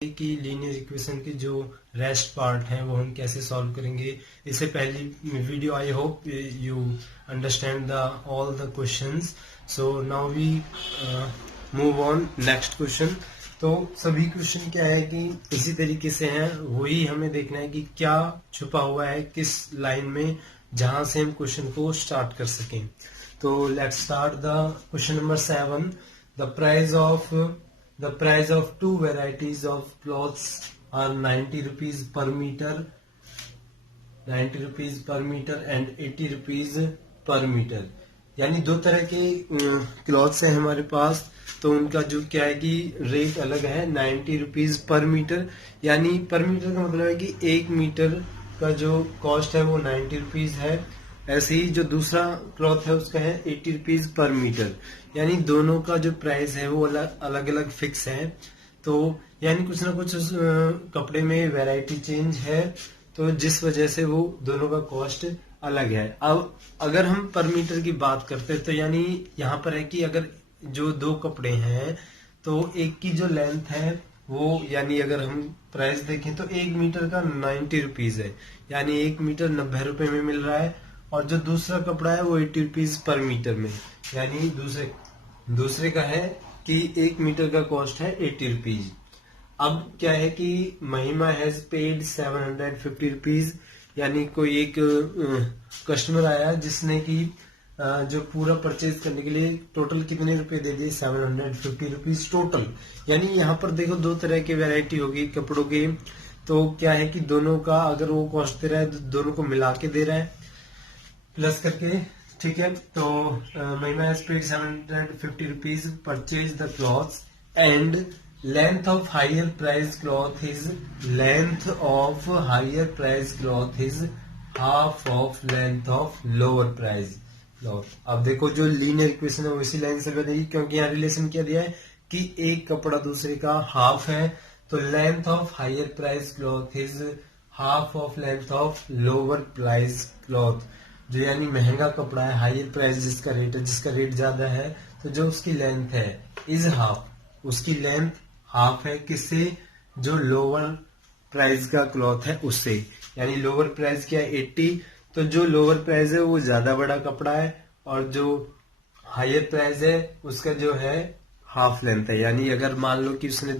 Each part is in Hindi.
कि लीनियर इक्वेशन की जो रेस्ट पार्ट है वो हम कैसे सॉल्व करेंगे। इससे पहली video I hope you understand the all the questions. So now we move on next question. तो सभी क्वेश्चन क्या है कि इसी तरीके से हैं, वही हमें देखना है कि क्या छुपा हुआ है किस लाइन में, जहां से हम क्वेश्चन को स्टार्ट कर सकें। तो let's start the question number 7। The price of two varieties of clothes are 90 rupees per meter, 90 rupees per meter and 80 rupees per meter। यानी दो तरह के क्लॉथ्स हैं हमारे पास, तो उनका जो क्या है कि रेट अलग है। 90 रुपीज पर मीटर, यानी पर मीटर का मतलब है कि एक मीटर का जो कॉस्ट है वो 90 रुपीज है। ऐसे ही जो दूसरा क्लॉथ है उसका है 80 रुपीज पर मीटर। यानी दोनों का जो प्राइस है वो अलग अलग फिक्स है। तो यानी कुछ ना कुछ उस कपड़े में वैरायटी चेंज है, तो जिस वजह से वो दोनों का कॉस्ट अलग है। अब अगर हम पर मीटर की बात करते हैं तो यानी यहाँ पर है कि अगर जो दो कपड़े हैं तो एक की जो लेंथ है वो, यानी अगर हम प्राइस देखें तो एक मीटर का 90 रुपीज है, यानी एक मीटर 90 रुपए में मिल रहा है। और जो दूसरा कपड़ा है वो 80 रुपीज पर मीटर में, यानी दूसरे का है कि एक मीटर का कॉस्ट है 80 रुपीज। अब क्या है कि महिमा हैज पेड 750 रुपीज, यानी कोई एक कस्टमर आया जिसने कि जो पूरा परचेज करने के लिए टोटल कितने रुपए दे दिए, 750 रुपीज टोटल। यानी यहाँ पर देखो दो तरह की वैरायटी होगी कपड़ों की। तो क्या है कि दोनों का अगर वो कॉस्ट दे रहा है तो दोनों को मिला के दे रहा है प्लस करके, ठीक है। तो महिमा has paid 750 rupees purchase the clothes and length of higher price cloth is half of length of lower price cloth। अब देखो जो लीनियर इक्वेशन है वो इसी लाइन से बनेगी, क्योंकि यहाँ रिलेशन क्या दिया है कि एक कपड़ा दूसरे का हाफ है। तो length of higher price cloth is half of length of lower price cloth. जो यानी महंगा कपड़ा है, हायर प्राइस जिसका रेट है, जिसका रेट ज्यादा है, तो जो उसकी लेंथ है इज हाफ, उसकी लेंथ हाफ है किससे, जो लोअर प्राइस का क्लॉथ है उससे। यानी लोअर प्राइस क्या है 80, तो जो लोअर प्राइस है वो ज्यादा बड़ा कपड़ा है और जो हायर प्राइस है उसका जो है हाफ लेंथ है। यानी अगर मान लो कि उसने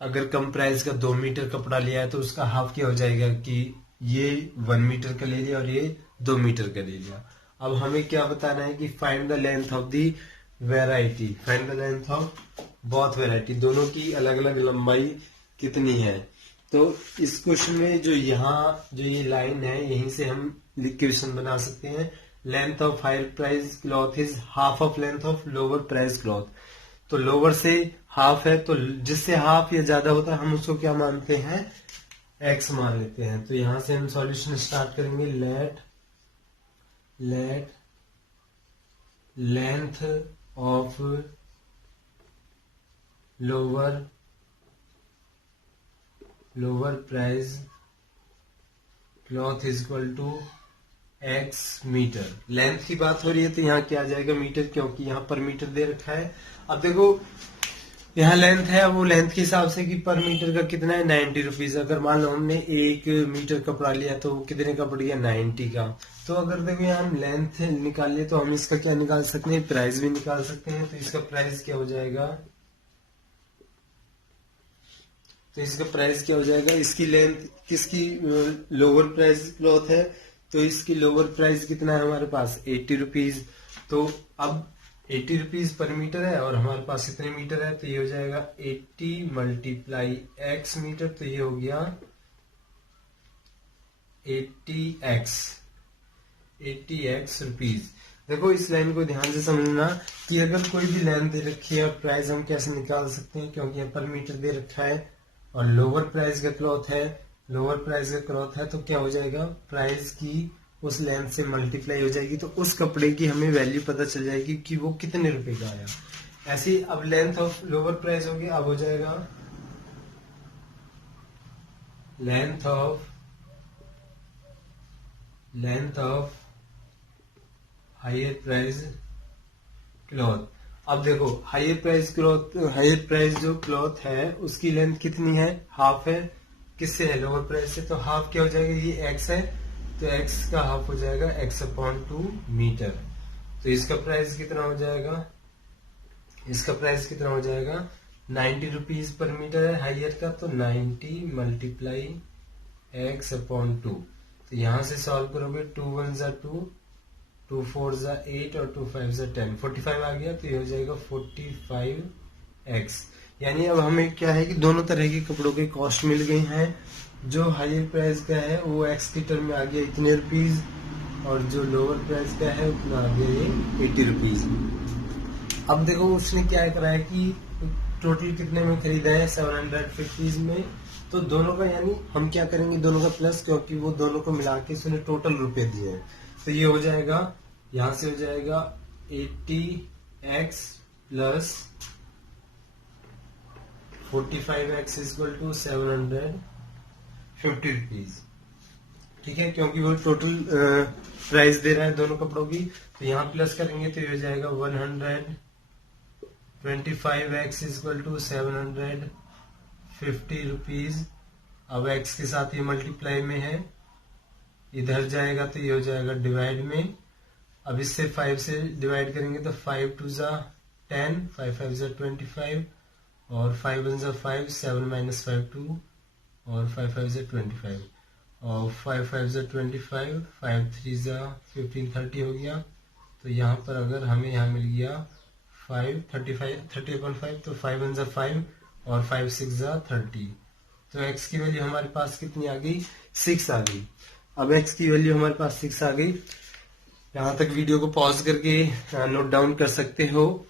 अगर कम प्राइस का 2 मीटर कपड़ा लिया है तो उसका हाफ क्या हो जाएगा कि ये 1 मीटर का ले लिया और ये 2 मीटर का ले लिया। अब हमें क्या बताना है कि find the length of the variety, find the length of बहुत वेराइटी, दोनों की अलग अलग लंबाई कितनी है। तो इस क्वेश्चन में जो यहाँ जो ये लाइन है यहीं से हम क्वेश्चन बना सकते हैं। Length of higher price cloth is half of length of lower price cloth. तो लोअर से हाफ है, तो जिससे हाफ या ज्यादा होता है हम उसको क्या मानते हैं, एक्स मान लेते हैं। तो यहां से हम सॉल्यूशन स्टार्ट करेंगे। Let length of lower price cloth is equal to X meter. Length की बात हो रही है तो यहाँ क्या आ जाएगा मीटर, क्योंकि यहाँ पर मीटर दे रखा है। अब देखो यहाँ लेंथ है, वो लेंथ के हिसाब से कि पर मीटर का कितना है 90 रुपीज। अगर मान लो हमने 1 मीटर कपड़ा लिया तो कितने का पड़ गया 90 का। तो अगर देखो यहाँ हम लेंथ निकाल लिए तो हम इसका क्या निकाल सकते हैं, प्राइस भी निकाल सकते हैं। तो इसका प्राइस क्या हो जाएगा, तो इसका प्राइस क्या हो जाएगा, इसकी लेंथ किसकी लोअर प्राइस क्लॉथ है, तो इसकी लोअर प्राइस कितना है हमारे पास 80 रुपीज। तो अब 80 रुपीज पर मीटर है और हमारे पास कितने मीटर है, तो ये हो जाएगा 80 मल्टीप्लाई एक्स मीटर, तो ये हो गया 80x रुपीज। देखो इस लाइन को ध्यान से समझना कि अगर कोई भी लेंथ दे रखी है और प्राइस हम कैसे निकाल सकते हैं, क्योंकि यहाँ पर मीटर दे रखा है और लोअर प्राइस का क्लॉथ है, तो क्या हो जाएगा, प्राइस की उस लेंथ से मल्टीप्लाई हो जाएगी, तो उस कपड़े की हमें वैल्यू पता चल जाएगी कि वो कितने रुपए का आया। ऐसे ही अब लेंथ ऑफ लोअर प्राइस होगी, अब हो जाएगा length of higher price cloth. अब देखो हायर प्राइस जो क्लॉथ है उसकी लेंथ कितनी है, हाफ है, किससे है, लोअर प्राइस से, तो हाफ क्या हो जाएगा, ये एक्स है तो एक्स का हाफ हो जाएगा x/2 मीटर। तो इसका प्राइस कितना हो जाएगा, इसका प्राइस कितना हो जाएगा 90 रुपीज पर मीटर है हायर का, तो 90 मल्टीप्लाई x/2। तो यहां से सॉल्व करोगे 2 1 जा 2, 2 4 जा 8 और 2 5 जा 10, 45 आ गया, तो ये हो जाएगा 45x। यानी अब हमें क्या है कि दोनों तरह के कपड़ों के कॉस्ट मिल गई हैं। जो हायर प्राइस का है वो x की टर्म में आ गया इतने रुपीज, और जो लोअर प्राइस का है उतना आ गया ये 80 रुपीज। अब देखो उसने क्या करा है कि टोटल कितने में खरीदा है, 750 में, तो दोनों का यानी हम क्या करेंगे, दोनों का प्लस, क्योंकि वो दोनों को मिला के उसने टोटल रुपए दिए हैं। तो ये हो जाएगा, यहां से हो जाएगा 80x plus 45x equal to 750 rupees. ठीक है, क्योंकि वो टोटल प्राइस दे रहा है दोनों कपड़ों की, तो यहाँ प्लस करेंगे तो ये हो जाएगा 125x इक्वल टू 750 रुपीज। अब x के साथ ये मल्टीप्लाई में है, इधर जाएगा तो ये हो जाएगा डिवाइड में। अब इससे 5 से डिवाइड करेंगे तो 5 2 जा 10, 5 5 जा 25, और 5 1 जा 5, 7 माइनस 5 2, और 5 5 जा 25, और 5 5 जा 25, 5 3 जा 15, 30 हो गया। तो यहाँ पर अगर हमें यहाँ मिल गया 5 35 30/5, तो 5 1 जा 5 और 5 6 जा 30। तो x की वैल्यू हमारे पास कितनी आ गई, 6 आ गई। अब x की वैल्यू हमारे पास 6 आ गई। यहाँ तक वीडियो को पॉज करके नोट डाउन कर सकते हो।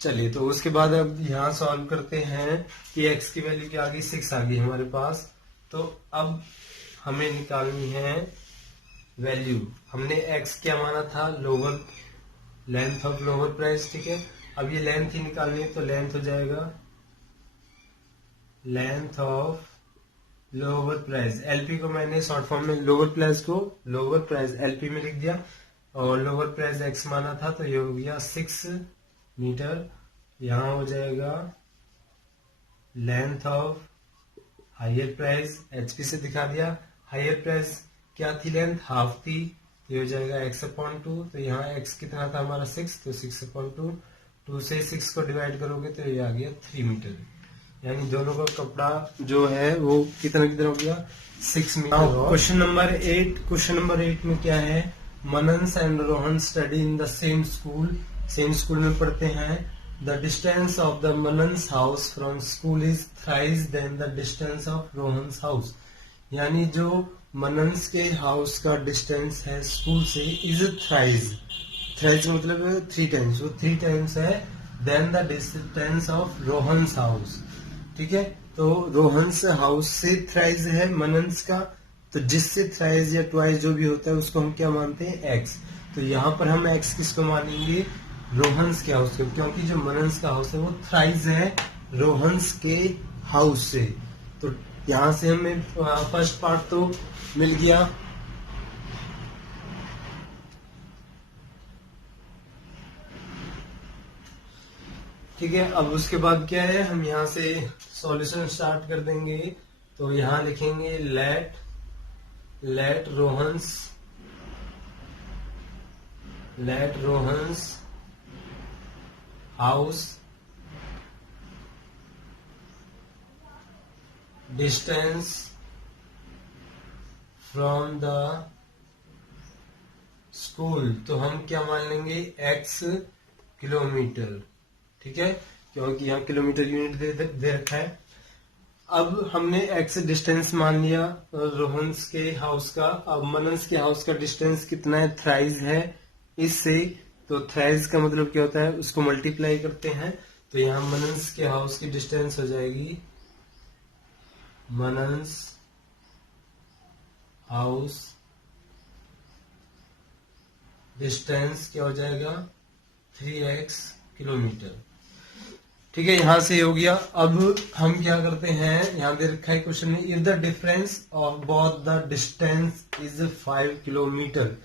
चलिए, तो उसके बाद अब यहाँ सॉल्व करते हैं कि x की वैल्यू क्या आ गई, 6 आ गई हमारे पास। तो अब हमें निकालनी है वैल्यू। हमने x क्या माना था, lower length of lower price. ठीक है, अब ये लेंथ ही निकालनी है, तो लेंथ हो जाएगा length of lower price. LP को मैंने शॉर्ट फॉर्म में लोअर प्राइस को लोअर प्राइस एलपी में लिख दिया, और लोअर प्राइस x माना था, तो ये हो गया 6 मीटर। यहाँ हो जाएगा length of higher price, HP से दिखा दिया। हायर प्राइस क्या थी, लेंथ हाफ थी, तो ये हो जाएगा x/2। तो यहाँ x कितना था हमारा 6, तो 6/2, 2 से 6 को डिवाइड करोगे तो ये आ गया 3 मीटर। यानी दोनों का कपड़ा जो है वो कितना कितना हो गया, 6 मीटर। क्वेश्चन नंबर 8 में क्या है, Manan's and Rohan study in the same school में पढ़ते हैं। The distance of the Manan's house from school is thrice than the distance of Rohan's house. यानी जो मनन्स के हाउस का डिस्टेंस है स्कूल से इज थ्राइस मतलब 3 टाइम्स, वो 3 टाइम्स है then the distance of Rohan's house. ठीक है, तो रोहन्स हाउस से थ्राइस है मनन्स का, तो जिससे थ्राइस या ट्वाइस जो भी होता है उसको हम क्या मानते हैं, x। तो यहाँ पर हम x किसको मानेंगे, रोहन्स के हाउस को, क्योंकि जो मनन्स का हाउस है वो थ्राइस है रोहन्स के हाउस से। तो यहाँ से हमें फर्स्ट पार्ट तो मिल गया। ठीक है, अब उसके बाद क्या है, हम यहाँ से सॉल्यूशन स्टार्ट कर देंगे। तो यहाँ लिखेंगे let Rohan's house distance from the school, तो हम क्या मान लेंगे, x किलोमीटर। ठीक है, क्योंकि यहाँ किलोमीटर यूनिट दे रखा है। अब हमने x डिस्टेंस मान लिया रोहन्स के हाउस का। अब मनन्स के हाउस का डिस्टेंस कितना है, थ्राइस है इससे, तो थ्राइस का मतलब क्या होता है, उसको मल्टीप्लाई करते हैं। तो यहाँ मनन्स के हाउस की डिस्टेंस हो जाएगी, मनन्स हाउस डिस्टेंस क्या हो जाएगा, 3x किलोमीटर। ठीक है, यहां से हो गया। अब हम क्या करते हैं, यहाँ दे रखा है क्वेश्चन में, if the difference of both the distance is 5 kilometre.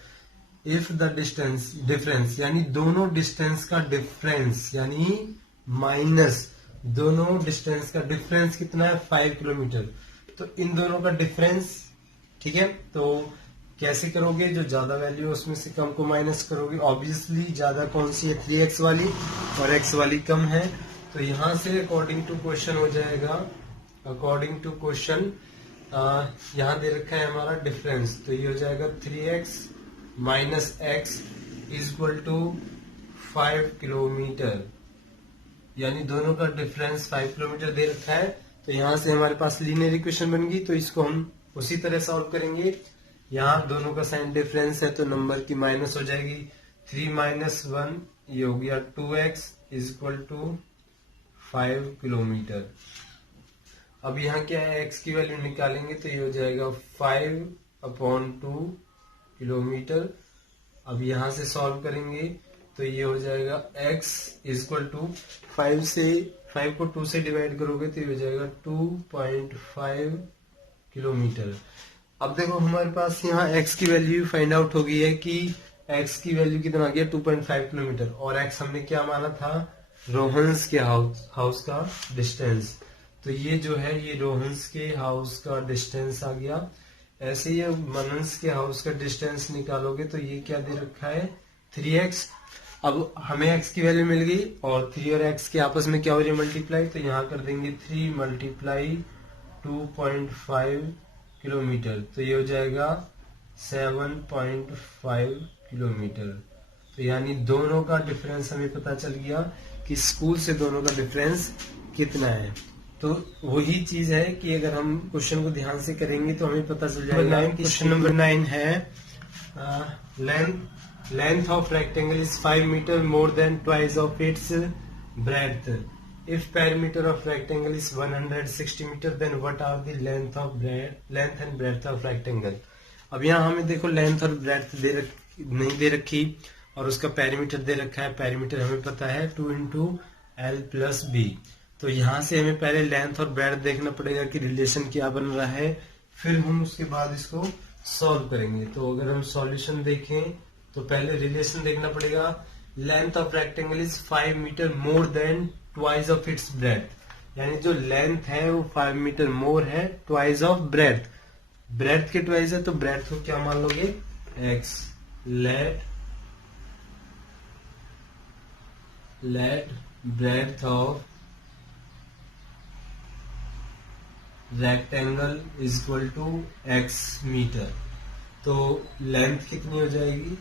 If the difference यानी दोनों डिस्टेंस का डिफरेंस यानी माइनस दोनों डिस्टेंस का डिफरेंस कितना है 5 किलोमीटर। तो इन दोनों का डिफरेंस, ठीक है, तो कैसे करोगे, जो ज्यादा वैल्यू है उसमें से कम को माइनस करोगे। ऑब्वियसली ज्यादा कौन सी है, 3x वाली, और x वाली कम है। तो यहां से अकॉर्डिंग टू क्वेश्चन हो जाएगा, अकॉर्डिंग टू क्वेश्चन यहाँ दे रखा है हमारा डिफरेंस, तो ये हो जाएगा 3x minus x is equal to 5 kilometre, यानी दोनों का डिफरेंस 5 किलोमीटर दे रखा है। तो यहाँ से हमारे पास लीनियर इक्वेशन बन गई, तो इसको हम उसी तरह सॉल्व करेंगे। यहाँ दोनों का साइन डिफरेंस है तो नंबर की माइनस हो जाएगी, 3 माइनस 1 ये हो गया 2x is equal to 5 kilometre. अब यहाँ क्या है, x की वैल्यू निकालेंगे तो ये हो जाएगा 5/2 किलोमीटर। अब यहाँ से सॉल्व करेंगे तो ये हो जाएगा x इज इक्वल टू 5 को 2 से डिवाइड करोगे तो ये हो जाएगा 2.5 किलोमीटर। अब देखो हमारे पास यहाँ x की वैल्यू फाइंड आउट हो गई है कि x की वैल्यू कितना आ गया 2.5 किलोमीटर, और x हमने क्या माना था, रोहन्स के हाउस का डिस्टेंस। तो ये जो है ये रोहन्स के हाउस का डिस्टेंस आ गया। ऐसे ही मनन्स के हाउस का डिस्टेंस निकालोगे तो ये क्या दे रखा है 3x। अब हमें x की वैल्यू मिल गई और 3 और x के आपस में क्या हो रही है मल्टीप्लाई, तो यहाँ कर देंगे 3 मल्टीप्लाई 2.5 किलोमीटर, तो ये हो जाएगा 7.5 किलोमीटर। तो यानी दोनों का डिफरेंस हमें पता चल गया कि स्कूल से दोनों का डिफरेंस कितना है। तो वही चीज है कि अगर हम क्वेश्चन को ध्यान से करेंगे तो हमें पता चल जाएगा। क्वेश्चन नंबर 9 है length of rectangle is 5 metre more than twice of its breadth. If perimeter of rectangle is 160 metre then what are the length and breadth of rectangle. अब यहाँ हमें देखो लेंथ और ब्रेड्थ नहीं दे रखी और उसका पेरीमीटर दे रखा है। पेरीमीटर हमें पता है 2 × L+B। तो यहाँ से हमें पहले लेंथ और ब्रेड्थ देखना पड़ेगा कि रिलेशन क्या बन रहा है, फिर हम उसके बाद इसको सॉल्व करेंगे। तो अगर हम सॉल्यूशन देखें तो पहले रिलेशन देखना पड़ेगा। Length of rectangle is 5 metre more than twice of its breadth, यानी जो लेंथ है वो 5 मीटर मोर है ट्वाइस ऑफ ब्रेड्थ। ब्रेड्थ के ट्वाइस है तो ब्रेड्थ को क्या मान लोगे x। Let breadth of rectangle is equal to x metre. तो लेंथ कितनी हो जाएगी,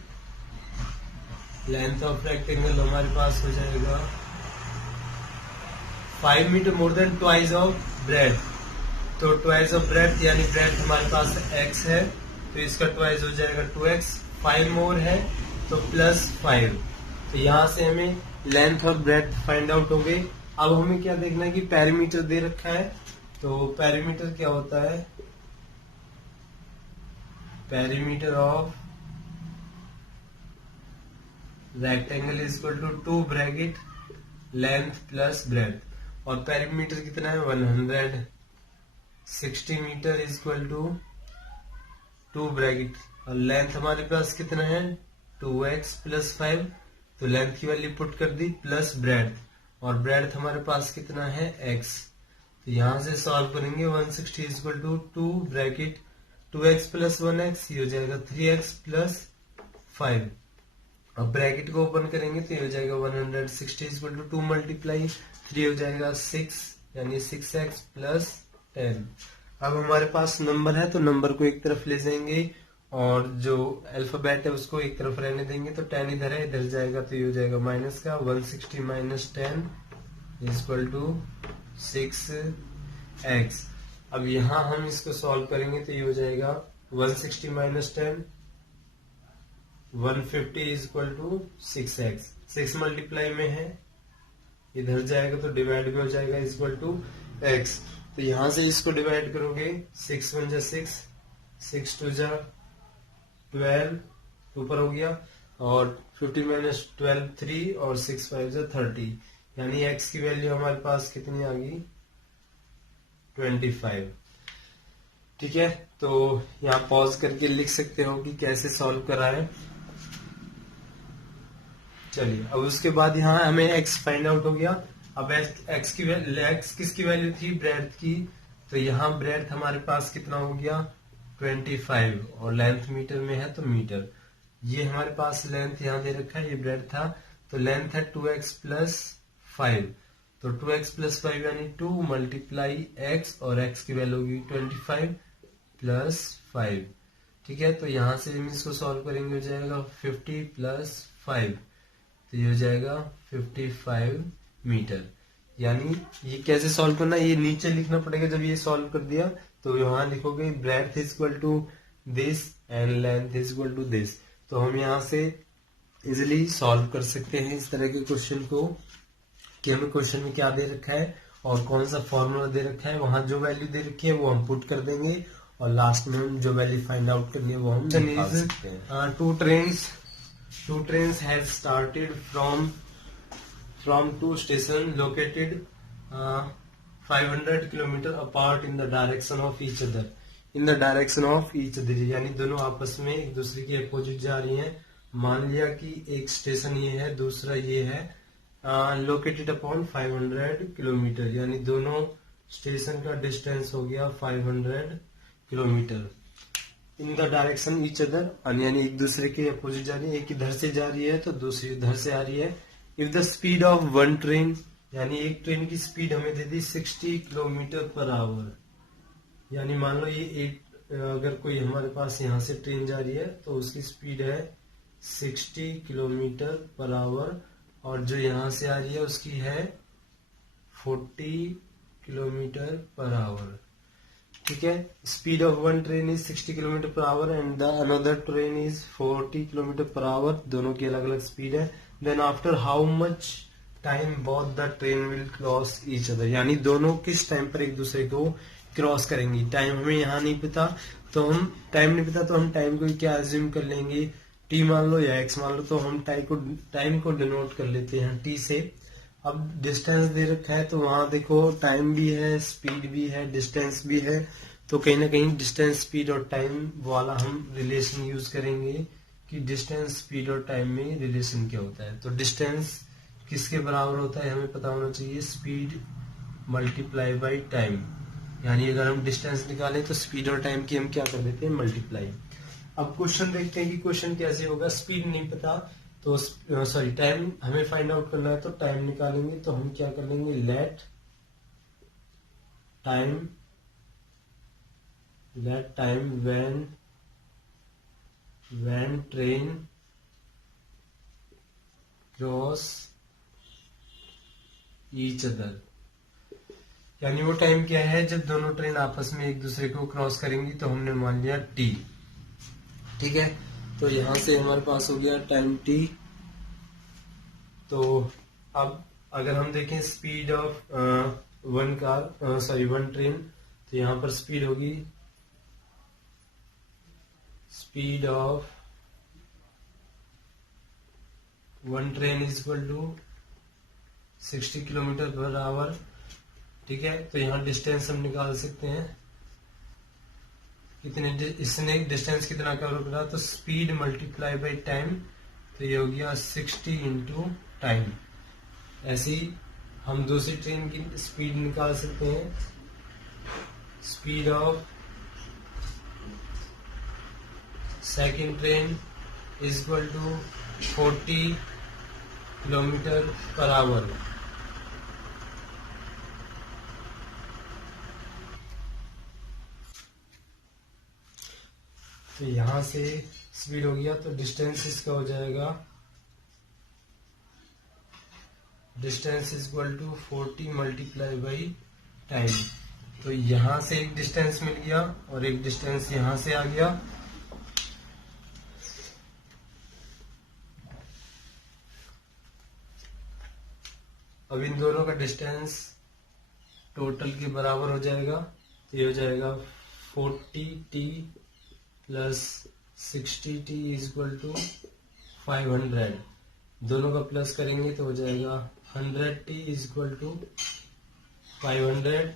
लेंथ ऑफ रेक्टेंगल हमारे पास हो जाएगा 5 metre more than twice of breadth. तो ट्वाइस ऑफ ब्रेड्थ यानी ब्रेड्थ हमारे पास x है तो इसका ट्वाइस हो जाएगा 2x। 5 मोर है तो +5। तो यहाँ से हमें लेंथ और ब्रेड्थ फाइंड आउट हो गए। अब हमें क्या देखना है कि पेरीमीटर दे रखा है, तो पेरीमीटर क्या होता है, perimeter of rectangle is equal to 2 bracket length plus breadth, और पेरीमीटर कितना है 160 metre is equal to 2 bracket, और लेंथ हमारे पास कितना है 2x + 5। तो लेंथ की वैल्यू पुट कर दी प्लस ब्रेड्थ, और ब्रेड्थ हमारे पास कितना है x। तो यहां से सॉल्व करेंगे 160 is equal to 2 bracket 2x + 1x, ये हो जाएगा 3x + 5। अब ब्रैकेट को ओपन करेंगे तो ये हो जाएगा 160 इज इक्वल टू 2 मल्टीप्लाई 3 हो जाएगा 6, यानी 6x + 10। अब हमारे पास नंबर है तो नंबर को एक तरफ ले जाएंगे और जो अल्फाबेट है उसको एक तरफ रहने देंगे। तो 10 इधर है, इधर जाएगा तो ये हो जाएगा माइनस का 160 - 10 इज इक्वल टू 6x। अब यहां हम इसको सॉल्व करेंगे तो ये हो जाएगा 160 - 10 150 is equal to 6x। 6 multiply में है, इधर जाएगा तो डिवाइड में हो जाएगा इज इक्वल टू x। तो यहां से इसको डिवाइड करोगे 6 × 1 = 6, 6 × 2 = 12 ऊपर हो गया, और 50 - 12 3 और 6 × 5 = 30, यानी x की वैल्यू हमारे पास कितनी आ गई 25। ठीक है, तो यहाँ पॉज करके लिख सकते हो कि कैसे सॉल्व करा है। चलिए, अब उसके बाद यहाँ हमें x फाइंड आउट हो गया। अब x किसकी वैल्यू थी? ब्रेड्थ की। तो यहाँ ब्रेड्थ हमारे पास कितना हो गया? 25, और लेंथ मीटर में है तो मीटर। ये हमारे पास लेंथ यहाँ दे रखा है, ये ब्रेड्थ था, तो लेंथ है 2x प्लस 5। तो 2x प्लस 5 यानी 2 मल्टीप्लाई x, और x की वैल्यू होगी 25 प्लस 5। ठीक है, तो यहाँ से हम इसको सॉल्व करेंगे, हो जाएगा 50 प्लस 5, तो ये हो जाएगा 55 मीटर। यानी ये कैसे सॉल्व करना, ये नीचे लिखना पड़ेगा। जब ये सॉल्व कर दिया तो यहाँ लिखोगे breadth is equal to this and length is equal to this. तो हम यहाँ से इजिली सॉल्व कर सकते हैं इस तरह के क्वेश्चन को, कि हमें क्वेश्चन में क्या दे रखा है और कौन सा फॉर्मूला दे रखा है, वहां जो वैल्यू दे रखी है वो हम पुट कर देंगे, और लास्ट में हम जो वैल्यू फाइंड आउट करनी है वो हम निकाल सकते हैं। Two trains have started from two stations located 500 kilometre apart in the direction of each other. In the direction of each other, यानी दोनों आपस में एक दूसरे के अपोजिट जा रही हैं। मान लिया कि एक स्टेशन ये है, दूसरा ये है, लोकेटेड अपॉन 500 किलोमीटर, यानी दोनों स्टेशन का डिस्टेंस हो गया 500 kilometre. In the direction each other, यानी एक दूसरे के अपोजिट जा रही है, एक इधर से जा रही है तो दूसरी इधर से आ रही है। If the speed of one train, यानी एक ट्रेन की स्पीड हमें दे दी 60 किलोमीटर पर आवर, यानी मान लो ये एक, अगर कोई हमारे पास यहाँ से ट्रेन जा रही है तो उसकी स्पीड है 60 किलोमीटर पर आवर, और जो यहाँ से आ रही है उसकी है 40 किलोमीटर पर आवर। ठीक है, speed of one train is 60 kilometre per hour and the another train is 40 kilometre per hour, दोनों की अलग अलग स्पीड है। Then after how much time both the train will cross each other, यानी दोनों किस टाइम पर एक दूसरे को क्रॉस करेंगी। टाइम हमें यहाँ नहीं पता, तो हम टाइम को क्या एज्यूम कर लेंगे, टी मान लो या एक्स मान लो, तो हम टाइम को डिनोट कर लेते हैं टी से। अब डिस्टेंस दे रखा है तो वहां देखो टाइम भी है, स्पीड भी है, डिस्टेंस भी है, तो कहीं ना कहीं डिस्टेंस, स्पीड और टाइम वाला हम रिलेशन यूज करेंगे कि डिस्टेंस, स्पीड और टाइम में रिलेशन क्या होता है। तो डिस्टेंस किसके बराबर होता है हमें पता होना चाहिए, स्पीड मल्टीप्लाई बाई टाइम। यानी अगर हम डिस्टेंस निकालें तो स्पीड और टाइम की हम क्या कर देते हैं, मल्टीप्लाई। अब क्वेश्चन देखते हैं कि क्वेश्चन कैसे होगा। स्पीड नहीं पता तो टाइम हमें फाइंड आउट करना है, तो टाइम निकालेंगे तो हम क्या कर लेंगे, let time when train cross each other, यानी वो टाइम क्या है जब दोनों ट्रेन आपस में एक दूसरे को क्रॉस करेंगी, तो हमने मान लिया टी। ठीक है, तो यहां से हमारे पास हो गया टाइम टी। तो अब अगर हम देखें स्पीड ऑफ वन ट्रेन, तो यहां पर स्पीड होगी, speed of one train is equal to 60 kilometre per hour. ठीक है, तो यहाँ डिस्टेंस हम निकाल सकते हैं, कितने इसने डिस्टेंस कितना कवर करा, तो स्पीड मल्टीप्लाई बाई टाइम, तो ये हो गया 60 इंटू टाइम। ऐसे ही हम दूसरी ट्रेन की स्पीड निकाल सकते हैं, speed of second train is equal to 40 kilometre per hour. तो यहां से स्पीड हो गया, तो डिस्टेंस इसका हो जाएगा, distance is equal to 40 multiply by time. तो यहां से एक डिस्टेंस मिल गया और एक डिस्टेंस यहां से आ गया। अब इन दोनों का डिस्टेंस टोटल के बराबर हो जाएगा, तो ये हो जाएगा 40t plus 60t is equal to 500। दोनों का प्लस करेंगे तो हो जाएगा 100t इज इक्वल टू 500।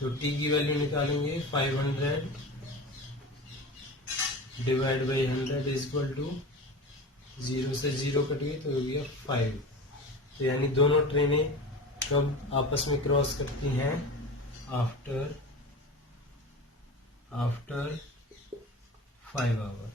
तो t की वैल्यू निकालेंगे 500 divide by 100 is equal to 0 से 0 कट गई तो हो गया 5। तो यानी दोनों ट्रेनें कब आपस में क्रॉस करती हैं? After 5 our.